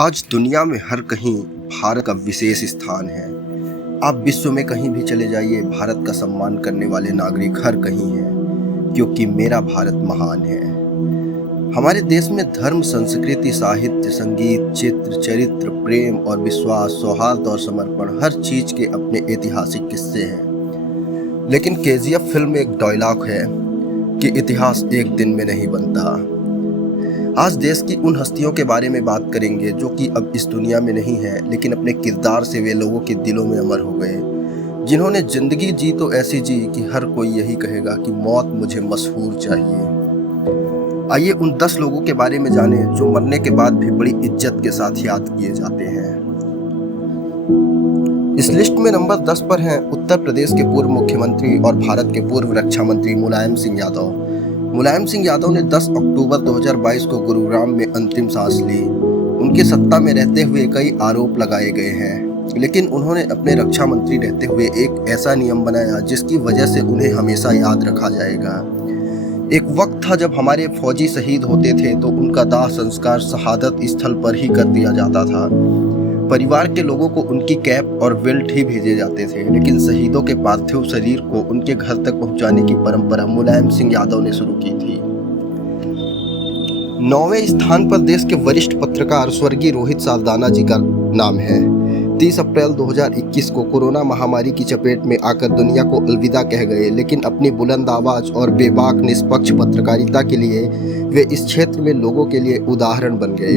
आज दुनिया में हर कहीं भारत का विशेष स्थान है। आप विश्व में कहीं भी चले जाइए, भारत का सम्मान करने वाले नागरिक हर कहीं हैं, क्योंकि मेरा भारत महान है। हमारे देश में धर्म, संस्कृति, साहित्य, संगीत, चित्र, चरित्र, प्रेम और विश्वास, सौहार्द और समर्पण, हर चीज के अपने ऐतिहासिक किस्से हैं। लेकिन केजीएफ फिल्म में एक डायलॉग है कि इतिहास एक दिन में नहीं बनता। आज देश की उन हस्तियों के बारे में बात करेंगे जो कि अब इस दुनिया में नहीं है, लेकिन अपने किरदार से वे लोगों के दिलों में अमर हो गए, जिन्होंने जिंदगी जी तो ऐसी जी कि हर कोई यही कहेगा कि मौत मुझे मशहूर चाहिए। आइए उन 10 लोगों के बारे में जानें जो मरने के बाद भी बड़ी इज्जत के साथ याद किए जाते हैं। इस लिस्ट में नंबर 10 पर हैं उत्तर प्रदेश के पूर्व मुख्यमंत्री और भारत के पूर्व रक्षा मंत्री मुलायम सिंह यादव। मुलायम सिंह यादव ने 10 अक्टूबर 2022 को गुरुग्राम में अंतिम सांस ली। उनके सत्ता में रहते हुए कई आरोप लगाए गए हैं, लेकिन उन्होंने अपने रक्षा मंत्री रहते हुए एक ऐसा नियम बनाया जिसकी वजह से उन्हें हमेशा याद रखा जाएगा। एक वक्त था जब हमारे फौजी शहीद होते थे तो उनका दाह संस्कार शहादत स्थल पर ही कर दिया जाता था। परिवार के लोगों को उनकी कैप और बेल्ट ही भेजे जाते थे, लेकिन शहीदों के पार्थिव शरीर को उनके घर तक पहुंचाने की परंपरा मुलायम सिंह यादव ने शुरू की थी। 9वें स्थान पर देश के वरिष्ठ पत्रकार स्वर्गीय रोहित साल्दाना जी का नाम है। 30 अप्रैल 2021 को कोरोना महामारी की चपेट में आकर दुनिया को अलविदा कह गए, लेकिन अपनी बुलंद आवाज और बेबाक निष्पक्ष पत्रकारिता के लिए वे इस क्षेत्र में लोगों के लिए उदाहरण बन गए।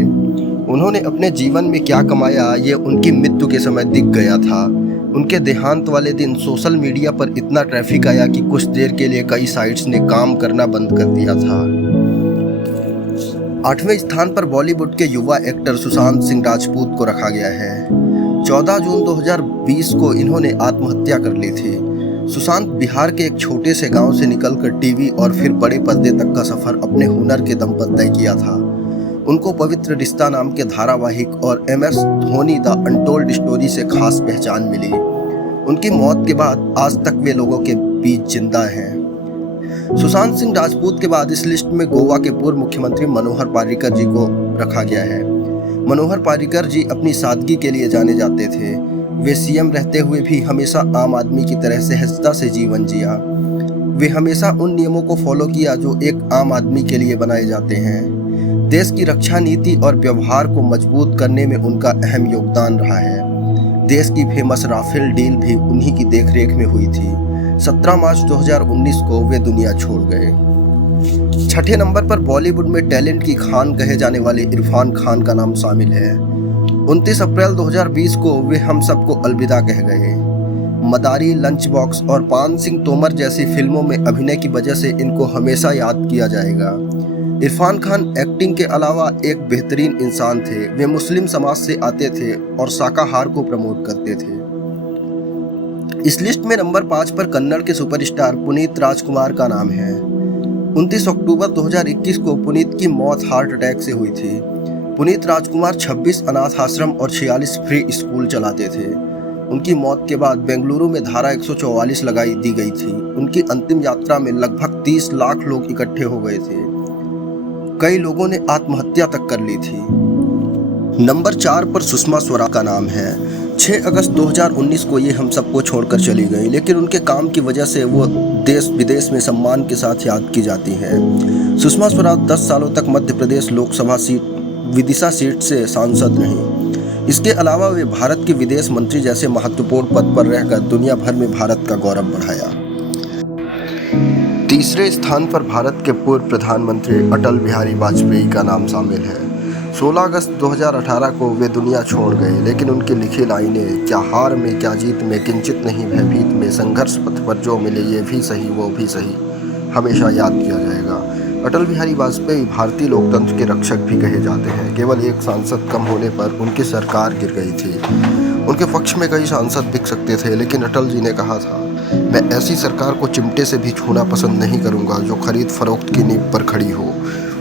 उन्होंने अपने जीवन में क्या कमाया ये उनकी मृत्यु के समय दिख गया था। उनके देहांत वाले दिन सोशल मीडिया पर इतना ट्रैफिक आया कि कुछ देर के लिए कई साइट्स ने काम करना बंद कर दिया था। 8वें स्थान पर बॉलीवुड के युवा एक्टर सुशांत सिंह राजपूत को रखा गया है। 14 जून 2020 को इन्होंने आत्महत्या कर ली थी। सुशांत बिहार के एक छोटे से गांव से निकलकर टीवी और फिर बड़े पर्दे तक का सफर अपने हुनर के दम पर तय किया था। उनको पवित्र रिश्ता नाम के धारावाहिक और MS Dhoni the untold story से खास पहचान मिली। उनकी मौत के बाद आज तक वे लोगों के बीच जिंदा हैं। सुशांत सिंह राजपूत के बाद इस लिस्ट में गोवा के पूर्व मुख्यमंत्री मनोहर पार्रिकर जी को रखा गया है। मनोहर पार्रिकर जी अपनी सादगी के लिए जाने जाते थे। वे सीएम रहते हुए भी हमेशा आम आदमी की तरह सहजता से जीवन जिया। वे हमेशा उन नियमों को फॉलो किया जो एक आम आदमी के लिए बनाए जाते हैं। देश की रक्षा नीति और व्यवहार को मजबूत करने में उनका अहम योगदान रहा है। देश की फेमस राफेल डील भी उन्हीं की देखरेख में हुई थी। 17 मार्च 2019 को वे दुनिया छोड़ गए। 6ठे नंबर पर बॉलीवुड में टैलेंट की खान कहे जाने वाले इरफान खान का नाम शामिल है। 29 अप्रैल 2020 को वे हम सबको अलविदा कह गए। मदारी, लंच बॉक्स और पान सिंह तोमर जैसी फिल्मों में अभिनय की वजह से इनको हमेशा याद किया जाएगा। इरफान खान एक्टिंग के अलावा एक बेहतरीन इंसान थे। वे मुस्लिम समाज से आते थे और शाकाहार को प्रमोट करते थे। इस लिस्ट में नंबर 5 पर कन्नड़ के सुपरस्टार पुनीत राजकुमार का नाम है। 29 अक्टूबर 2021 को पुनीत की मौत हार्ट अटैक से हुई थी। पुनीत राजकुमार 26 अनाथ आश्रम और 46 फ्री स्कूल चलाते थे। उनकी मौत के बाद बेंगलुरु में धारा 144 लगाई दी गई थी। उनकी अंतिम यात्रा में लगभग 30 लाख लोग इकट्ठे हो गए थे। कई लोगों ने आत्महत्या तक कर ली थी। नंबर 4 पर सुषमा स्वराज का नाम है। 6 अगस्त 2019 को ये हम सबको छोड़कर चली गई, लेकिन उनके काम की वजह से वो देश विदेश में सम्मान के साथ याद की जाती हैं। सुषमा स्वराज 10 सालों तक मध्य प्रदेश लोकसभा सीट विदिशा सीट से सांसद रहीं। इसके अलावा वे भारत के विदेश मंत्री जैसे महत्वपूर्ण पद पर रहकर दुनिया भर में भारत का गौरव बढ़ाया। तीसरे स्थान पर भारत के पूर्व प्रधानमंत्री अटल बिहारी वाजपेयी का नाम शामिल है। 16 अगस्त 2018 को वे दुनिया छोड़ गए, लेकिन उनकी लिखी लाइनें क्या हार में क्या जीत में, किंचित नहीं भयभीत में, संघर्ष पथ पर जो मिले ये भी सही वो भी सही, हमेशा याद किया जाएगा। अटल बिहारी वाजपेयी भारतीय लोकतंत्र के रक्षक भी कहे जाते हैं। केवल एक सांसद कम होने पर उनकी सरकार गिर गई थी। उनके पक्ष में कई सांसद दिख सकते थे, लेकिन अटल जी ने कहा था, मैं ऐसी सरकार को चिमटे से भी छूना पसंद नहीं करूंगा जो खरीद फरोख्त की नींव पर खड़ी हो।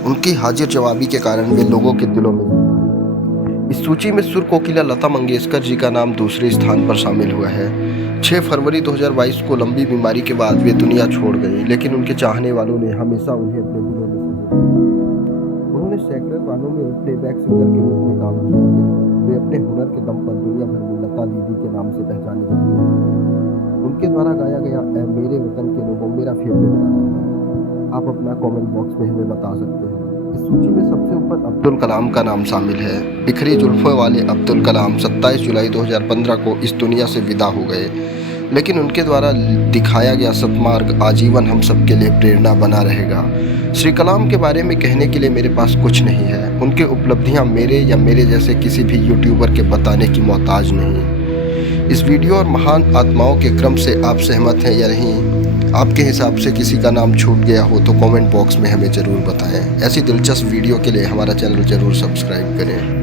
उनकी हाजिर जवाबी के कारण वे लोगों के दिलों में। इस सूची में सुर कोकिला लता मंगेशकर जी का नाम दूसरे स्थान पर शामिल हुआ है। 6 फरवरी 2022 को लंबी बीमारी के बाद वे दुनिया छोड़ गई, लेकिन उनके चाहने वालों ने हमेशा उन्हें अपने दिलों में सहेजा। उन्होंने सैकड़ों गानों में प्लेबैक सिंगर के रूप में काम किया है। वे अपने हुनर के दम पर दुनिया भर में लता दीदी के नाम से पहचानी जाती हैं। उनके द्वारा गाया गया ऐ मेरे वतन के लोगों मेरा फेवरेट गाना है। आप अपना कमेंट बॉक्स में हमें बता सकते हैं। इस सूची में सबसे ऊपर अब्दुल कलाम का नाम शामिल है। बिखरी जुल्फों वाले अब्दुल कलाम 27 जुलाई 2015 को इस दुनिया से विदा हो गए, लेकिन उनके द्वारा दिखाया गया सत्मार्ग आजीवन हम सबके लिए प्रेरणा बना रहेगा। श्री कलाम के बारे में कहने के लिए मेरे पास कुछ नहीं है। उनके उपलब्धियां मेरे या मेरे जैसे किसी भी यूट्यूबर के बताने की मोहताज नहीं। इस वीडियो और महान आत्माओं के क्रम से आप सहमत हैं या नहीं? आपके हिसाब से किसी का नाम छूट गया हो तो कमेंट बॉक्स में हमें ज़रूर बताएं। ऐसी दिलचस्प वीडियो के लिए हमारा चैनल ज़रूर सब्सक्राइब करें।